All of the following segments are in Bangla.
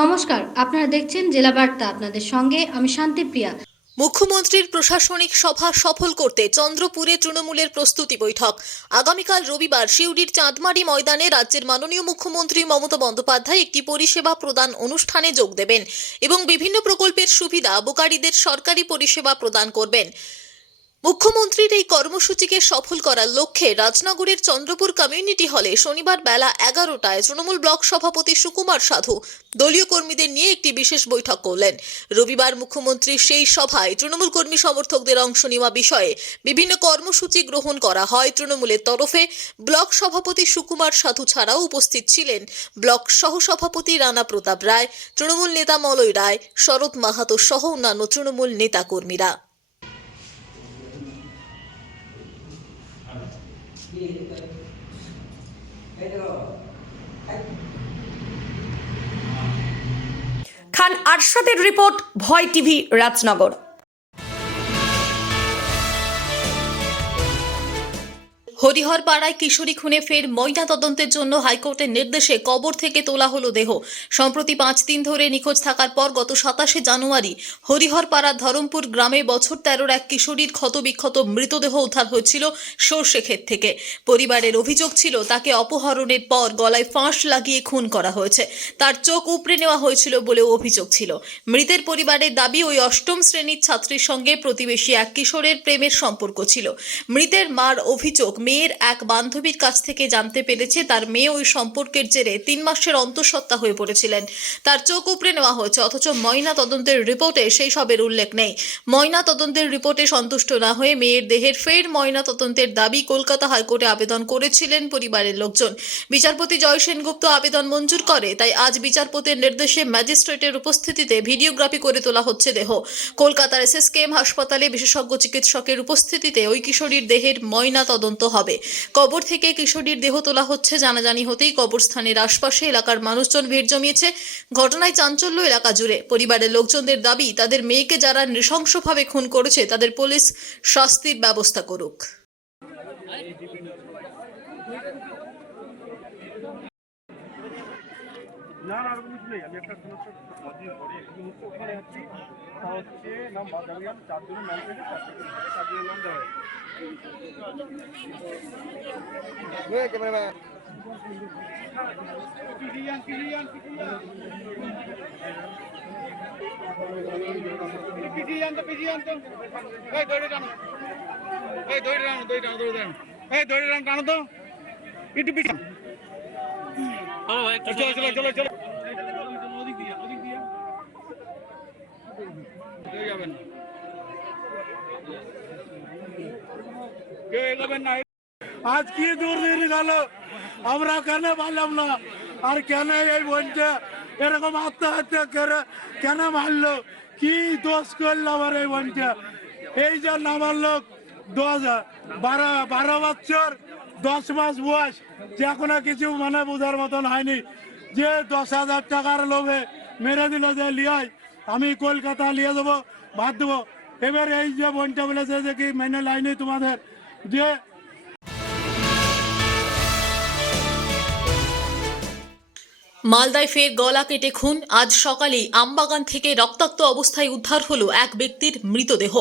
নমস্কার, আপনারা দেখছেন জেলা বার্তা। আপনাদের সঙ্গে আমি শান্তিপ্রিয়া। মুখ্যমন্ত্রীর প্রশাসনিক সভা সফল করতে চন্দ্রপুরে তৃণমূলের প্রস্তুতি বৈঠক। আগামীকাল রবিবার সিউড়ির চাঁদমারি ময়দানে রাজ্যের মাননীয় মুখ্যমন্ত্রী মমতা বন্দ্যোপাধ্যায় একটি পরিষেবা প্রদান অনুষ্ঠানে যোগ দেবেন এবং বিভিন্ন প্রকল্পের সুবিধা বোকারীদের সরকারি পরিষেবা প্রদান করবেন। মুখ্যমন্ত্রীর এই কর্মসূচিকে সফল করার লক্ষ্যে রাজনগরের চন্দ্রপুর কমিউনিটি হলে শনিবার বেলা 11টায় তৃণমূল ব্লক সভাপতি সুকুমার সাধু দলীয় কর্মীদের নিয়ে একটি বিশেষ বৈঠক করলেন। রবিবার মুখ্যমন্ত্রীর সেই সভায় তৃণমূল কর্মী সমর্থকদের অংশ নেওয়া বিষয়ে বিভিন্ন কর্মসূচি গ্রহণ করা হয়। তৃণমূলের তরফে ব্লক সভাপতি সুকুমার সাধু ছাড়াও উপস্থিত ছিলেন ব্লক সহসভাপতি রানা প্রতাপ রায়, তৃণমূল নেতা মলয় রায়, শরৎ মাহাতো সহ অন্যান্য তৃণমূল নেতা কর্মীরা। খান আরশাদের রিপোর্ট, ভয় টিভি, রাজনগর। হরিহরপাড়ায় কিশোরী খুনে ফের ময়না তদন্তের জন্য হাইকোর্টের নির্দেশে কবর থেকে তোলা হলো দেহ। সম্প্রতি 5 দিন ধরে নিখোঁজ থাকার পর গত 27শে জানুয়ারি হরিহরপাড়ার ধরমপুর গ্রামে বছর 13 এক কিশোরীর ক্ষতবিক্ষত মৃতদেহ উদ্ধার হয়েছিল সর্ষেক্ষেত থেকে। পরিবারের অভিযোগ ছিল তাকে অপহরণের পর গলায় ফাঁস লাগিয়ে খুন করা হয়েছে, তার চোখ উপড়ে নেওয়া হয়েছিল বলেও অভিযোগ ছিল। মৃতের পরিবারের দাবি ওই 8ম শ্রেণীর ছাত্রীর সঙ্গে প্রতিবেশী এক কিশোরের প্রেমের সম্পর্ক ছিল। মৃতের মার অভিযোগ, মেয়ের এক বান্ধবীর কাছ থেকে জানতে পেরেছে তার মেয়ে ওই সম্পর্কের জেরে 3 মাসের অন্তঃসত্ত্বা হয়ে পড়েছিলেন। তার চোখ উপড়ে নেওয়া হয়েছে, অথচ ময়না তদন্তের রিপোর্টে সেই সবের উল্লেখ নেই। ময়না তদন্তের রিপোর্টে সন্তুষ্ট না হয়ে মেয়ের দেহের ফের ময়না তদন্তের দাবি কলকাতা হাইকোর্টে আবেদন করেছিলেন পরিবারের লোকজন। বিচারপতি জয় সেনগুপ্ত আবেদন মঞ্জুর করে, তাই আজ বিচারপতির নির্দেশে ম্যাজিস্ট্রেটের উপস্থিতিতে ভিডিওগ্রাফি করে তোলা হচ্ছে দেহ। কলকাতার SSKM হাসপাতালে বিশেষজ্ঞ চিকিৎসকের উপস্থিতিতে ওই কিশোরীর দেহের ময়না তদন্ত হবে। কবর থেকে কিশোরীর দেহ তোলা হচ্ছে। জানাজানি হতেই কবরস্থানের আশপাশে এলাকার মানুষজন ভিড় জমিয়েছে। ঘটনায় চাঞ্চল্য এলাকা জুড়ে। পরিবারের লোকজনদের দাবি, তাদের মেয়েকে যারা নৃশংসভাবে খুন করেছে তাদের পুলিশ শাস্তির ব্যবস্থা করুক। না না আর কিছু নেই। আমি একটা সমস্যা মসজিদ পরে একটু মুক্ত ওখানে যাচ্ছি, তা হচ্ছে নাম বাজারিয়াম 4 জনের নাম থেকে 4 জনের নাম দেওয়া টানো তো একটু পিছন। চলো চলো চলো ওদিক দিয়ে যাবেন কেউ এগোবেন না। আজ কি দূর দিয়ে গেল আমরা কেন পারলাম না, আর কেন এই বোনটা এরকম আত্মহত্যা করে কেন মারলো, কি দোষ করলো আমার এই বোনটা? এই জন্য আমার লোক 12 বছর 10 মাস বয়স, যে এখনো কিছু মানে বোঝার মতন হয়নি, যে 10,000 টাকার লোভে মেরে দিল যে লিয়াই আমি কলকাতা নিয়ে দেবো, ভাত দেবো। এবার এই যে বোনটা বলেছে যে কি মেনে লাইনি তোমাদের যে মালদায় ফের গলা কেটে খুন। আজ সকালেই আমবাগান থেকে রক্তাক্ত অবস্থায় উদ্ধার হলো এক ব্যক্তির মৃতদেহ।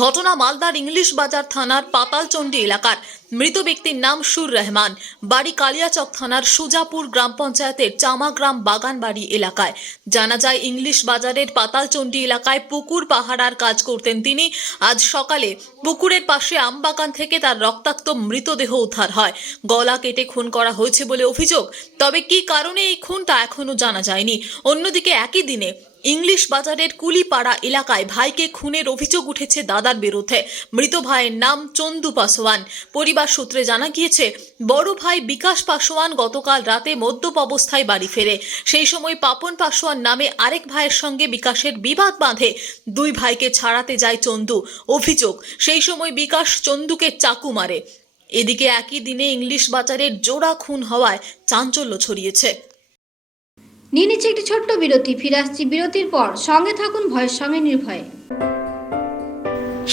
ঘটনা মালদার ইংলিশ বাজার থানার পাতালচন্ডী এলাকার। মৃত ব্যক্তির নাম সুর রহমান, বাড়ি কালিয়াচক থানার সুজাপুর গ্রাম পঞ্চায়েতের চামাগ্রাম বাগানবাড়ি এলাকায়। জানা যায় ইংলিশ বাজারের পাতালচন্ডী এলাকায় পুকুর পাহারার কাজ করতেন তিনি। আজ সকালে পুকুরের পাশে আমবাগান থেকে তার রক্তাক্ত মৃতদেহ উদ্ধার হয়। গলা কেটে খুন করা হয়েছে বলে অভিযোগ, তবে কি কারণে এই খুনটা এখনো জানা যায়নি। অন্যদিকে একই দিনে ইংলিশ বাজারের কুলিপাড়া এলাকায় ভাইকে খুনের অভিযোগ উঠেছে দাদার বিরুদ্ধে। মৃত ভাইয়ের নাম চন্দু পাসওয়ান। পরিবার সূত্রে জানা গিয়েছে, বড় ভাই বিকাশ পাসওয়ান গতকাল রাতে মদ্যপ অবস্থায় বাড়ি ফেরে। সেই সময় পাপন পাসওয়ান নামে আরেক ভাইয়ের সঙ্গে বিকাশের বিবাদ বাঁধে। 2 ভাইকে ছাড়াতে যায় চন্দু। অভিযোগ, সেই সময় বিকাশ চন্দুকে চাকু মারে। এদিকে একই দিনে ইংলিশ বাজারের জোড়া খুন হওয়ায় চাঞ্চল্য ছড়িয়েছে। নিয়ে নিচ্ছে একটি ছোট্ট বিরতি। ফিরে আসছি বিরতির পর। সঙ্গে থাকুন ভয়ের সঙ্গে নির্ভয়ে।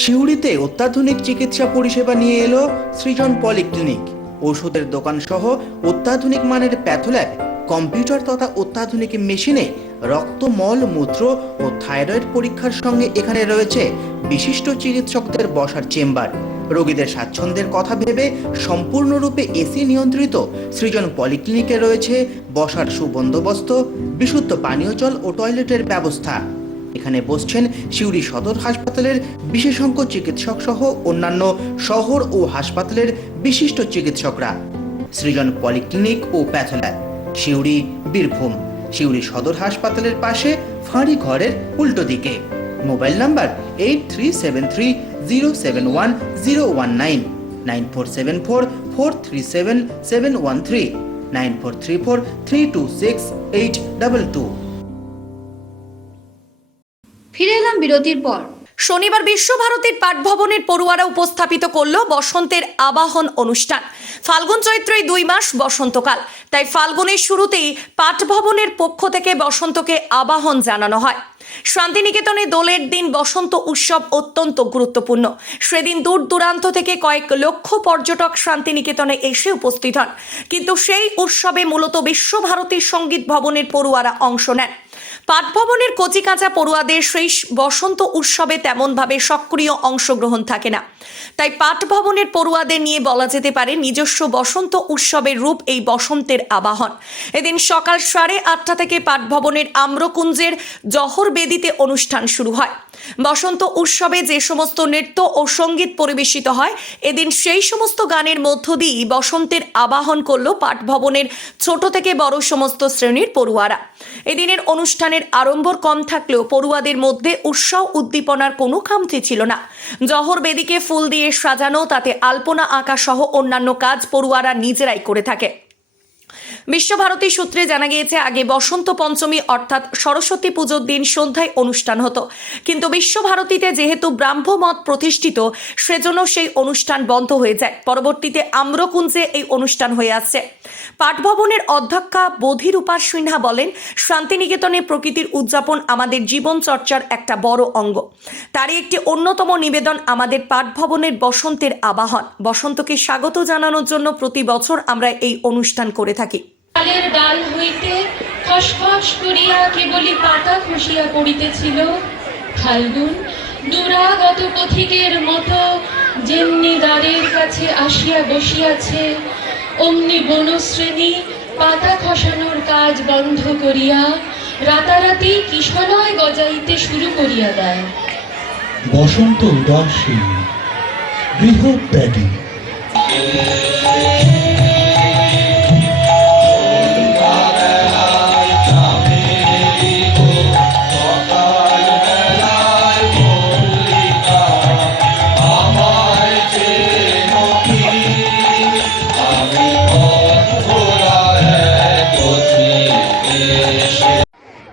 সিউড়িতে অত্যাধুনিক চিকিৎসা পরিষেবা নিয়ে এলো সৃজন পলিক্লিনিক। ওষুধের দোকান সহ অত্যাধুনিক মানের প্যাথোল্যাব, কম্পিউটার তথা অত্যাধুনিক মেশিনে রক্ত, মল, মূত্র ও থাইরয়েড পরীক্ষার সঙ্গে এখানে রয়েছে বিশিষ্ট চিকিৎসকদের বসার চেম্বার। রোগীদের স্বাচ্ছন্দ্যের কথা ভেবে সম্পূর্ণরূপে এসি নিয়ন্ত্রিত সৃজন পলিক্লিনিকে রয়েছে বসার সুবন্দোবস্ত, বিশুদ্ধ পানীয় জল ও টয়লেটের ব্যবস্থা। এখানে বসছেন সিউড়ি সদর হাসপাতালের বিশেষজ্ঞ চিকিৎসক সহ অন্যান্য শহর ও হাসপাতালের বিশিষ্ট চিকিৎসকরা। সৃজন পলিক্লিনিক ও প্যাথোল্যাব, সিউড়ি, বীরভূম। সিউড়ি সদর হাসপাতালের পাশে ফাঁড়ি ঘরের উল্টো দিকে। Mobile number 8373071019, 9474437713, 9434326822। ফিরে এলাম বিরতির পর। শনিবার বিশ্বভারতীর পাঠভবনের পড়ুয়ারা উপস্থাপিত করল বসন্তের আবাহন অনুষ্ঠান। ফাল্গুন চৈত্র এই 2 মাস বসন্তকাল, তাই ফাল্গুনের শুরুতেই পাঠভবনের পক্ষ থেকে বসন্তকে আবাহন জানানো হয়। শান্তিনিকেতনে দোলের দিন বসন্ত উৎসব অত্যন্ত গুরুত্বপূর্ণ। সেদিন দূর দূরান্ত থেকে কয়েক লক্ষ পর্যটক শান্তিনিকেতনে এসে উপস্থিত হন, কিন্তু সেই উৎসবে মূলত বিশ্বভারতী সঙ্গীত ভবনের পড়ুয়ারা অংশ নেন। পাঠভবনের কচিকাঁচা পড়ুয়াদের সেই বসন্ত উৎসবে তেমনভাবে সক্রিয় অংশগ্রহণ থাকে না, তাই পাঠভবনের পড়ুয়াদের নিয়ে বলা যেতে পারে নিজস্ব বসন্ত উৎসবের রূপ এই বসন্তের আবাহন। এদিন সকাল 8:30 থেকে পাঠভবনের আম্রকুঞ্জের জহর বেদিতে অনুষ্ঠান শুরু হয়। বসন্ত উৎসবে যে সমস্ত নৃত্য ও সঙ্গীত পরিবেশিত হয়, এদিন সেই সমস্ত গানের মধ্য দিয়েই বসন্তের আবাহন করল পাঠভবনের ছোট থেকে বড় সমস্ত শ্রেণীর পড়ুয়ারা। এদিনের অনুষ্ঠানের আড়ম্বর কম থাকলেও পড়ুয়াদের মধ্যে উৎসাহ উদ্দীপনার কোনো খামতি ছিল না। জহর বেদিকে ফুল দিয়ে সাজানো, তাতে আলপনা আঁকা সহ অন্যান্য কাজ পড়ুয়ারা নিজেরাই করে থাকে। বিশ্বভারতী সূত্রে জানা গিয়েছে, আগে বসন্ত পঞ্চমী অর্থাৎ সরস্বতী পুজোর দিন সন্ধ্যায় অনুষ্ঠান হতো, কিন্তু বিশ্বভারতীতে যেহেতু ব্রাহ্মমত প্রতিষ্ঠিত, সেজন্য সেই অনুষ্ঠান বন্ধ হয়ে যায়। পরবর্তীতে আম্রকুঞ্জে এই অনুষ্ঠান হয়ে আসছে। পাঠভবনের অধ্যক্ষা বোধিরূপা সিনহা বলেন, শান্তিনিকেতনে প্রকৃতির উদযাপন আমাদের জীবন চর্চার একটা বড় অঙ্গ। তারই একটি অন্যতম নিবেদন আমাদের পাঠভবনের বসন্তের আবাহন। বসন্তকে স্বাগত জানানোর জন্য প্রতি বছর আমরা এই অনুষ্ঠান করে থাকি। ডালের ডাল হইতে খসখস করিয়া কেবলি পাতা খসিয়া পড়িতেছিল। ফাল্গুন দুরাগত পথিকের মতো যেমনি দ্বারের কাছে আসিয়া বসিয়াছে, অমনি বনশ্রেণী পাতা খসানোর কাজ বন্ধ করিয়া রাতারাতি কিশলয় গজাইতে শুরু করিয়া দেয়। বসন্ত উদাসীন গৃহত্যাগী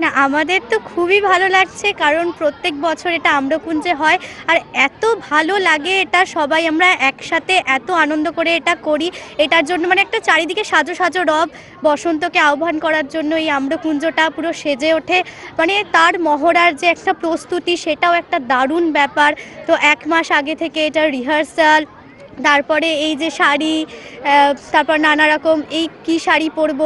না, আমাদের তো খুবই ভালো লাগছে, কারণ প্রত্যেক বছর এটা আম্রকুঞ্জে হয়, আর এত ভালো লাগে এটা, সবাই আমরা একসাথে এত আনন্দ করে এটা করি। এটার জন্য মানে একটা চারিদিকে সাজো সাজো রব, বসন্তকে আহ্বান করার জন্য এই আম্রকুঞ্জটা পুরো সেজে ওঠে। মানে তার মহড়ার যে একটা প্রস্তুতি, সেটাও একটা দারুণ ব্যাপার। তো 1 মাস আগে থেকে এটার রিহার্সাল, তারপরে এই যে শাড়ি, তারপর নানা রকম এই কি শাড়ি পরবো।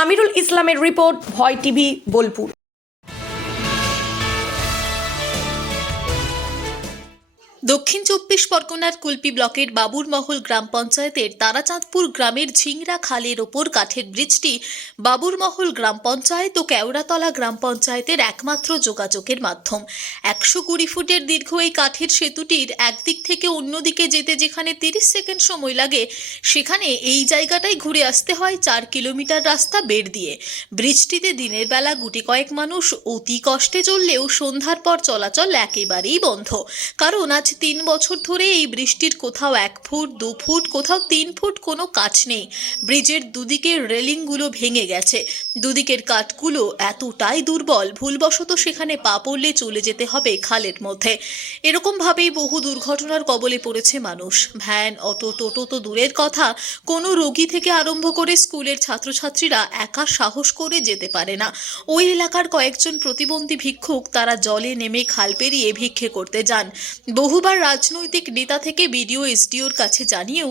আমিরুল ইসলামের রিপোর্ট, ভয় টিভি, বোলপুর। দক্ষিণ 24 পরগনার কুলপি ব্লকের বাবুরমহল গ্রাম পঞ্চায়েতের তারাচাঁদপুর গ্রামের ঝিংরা খালের ওপর কাঠের ব্রিজটি বাবুরমহল গ্রাম পঞ্চায়েত ও কেওড়াতলা গ্রাম পঞ্চায়েতের একমাত্র যোগাযোগের মাধ্যম। 120 ফুটের দীর্ঘ এই কাঠের সেতুটির একদিক থেকে অন্যদিকে যেতে যেখানে 30 সেকেন্ড সময় লাগে, সেখানে এই জায়গাটায় ঘুরে আসতে হয় 4 কিলোমিটার রাস্তা বেড় দিয়ে। ব্রিজটিতে দিনের বেলা গুটি কয়েক মানুষ অতি কষ্টে চললেও সন্ধ্যার পর চলাচল একেবারেই বন্ধ। কারণ আজ 3 বছর ধরে এই বৃষ্টির কোথাও 1 ফুট 2 ফুট কোথাও 3 ফুট কোনো কাঠ নেই। ব্রিজের দুদিকের রেলিংগুলো ভেঙে গেছে, দুদিকের কাঠগুলো এতটাই দুর্বল, ভুলবশত সেখানে পা পড়লে চলে যেতে হবে খালের মধ্যে। এরকমভাবেই বহু দুর্ঘটনার কবলে পড়েছে মানুষ। ভ্যান, অটো, টোটো তো দূরের কথা, কোনো রোগী থেকে আরম্ভ করে স্কুলের ছাত্রছাত্রীরা একা সাহস করে যেতে পারে না। ওই এলাকার কয়েকজন প্রতিবন্ধী ভিক্ষুক তারা জলে নেমে খাল পেরিয়ে ভিক্ষে করতে যান। বহুবার রাজনৈতিক নেতা থেকে বিডিও এসডিওর কাছে জানিয়েও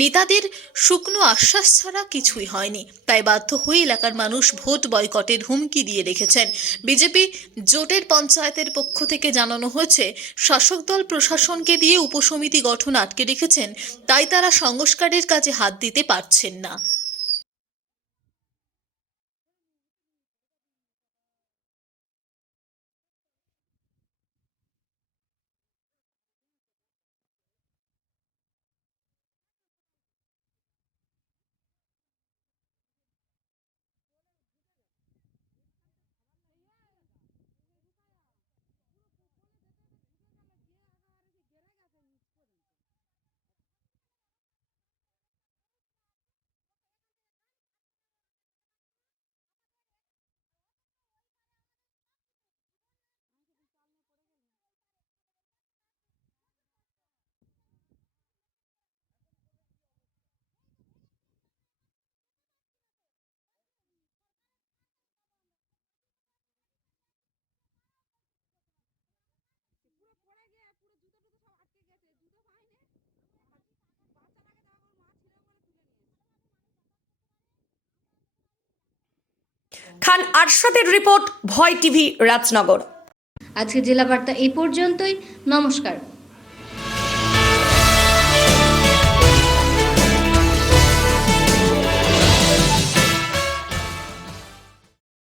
নেতাদের শুকনো আশ্বাস ছাড়া কিছুই হয়নি। তাই বাধ্য হয়ে এলাকার মানুষ ভোট বয়কটের হুমকি দিয়ে রেখেছেন। বিজেপি জোটের পঞ্চায়েতের পক্ষ থেকে জানানো হয়েছে, শাসক দল প্রশাসনকে দিয়ে উপসমিতি গঠন আটকে রেখেছেন, তাই তারা সংস্কারের কাজে হাত দিতে পারছেন না। খান আরশাদের রিপোর্ট, ভয় টিভি, রাজনগর। আজকে জেলা বার্তা এই পর্যন্তই। নমস্কার।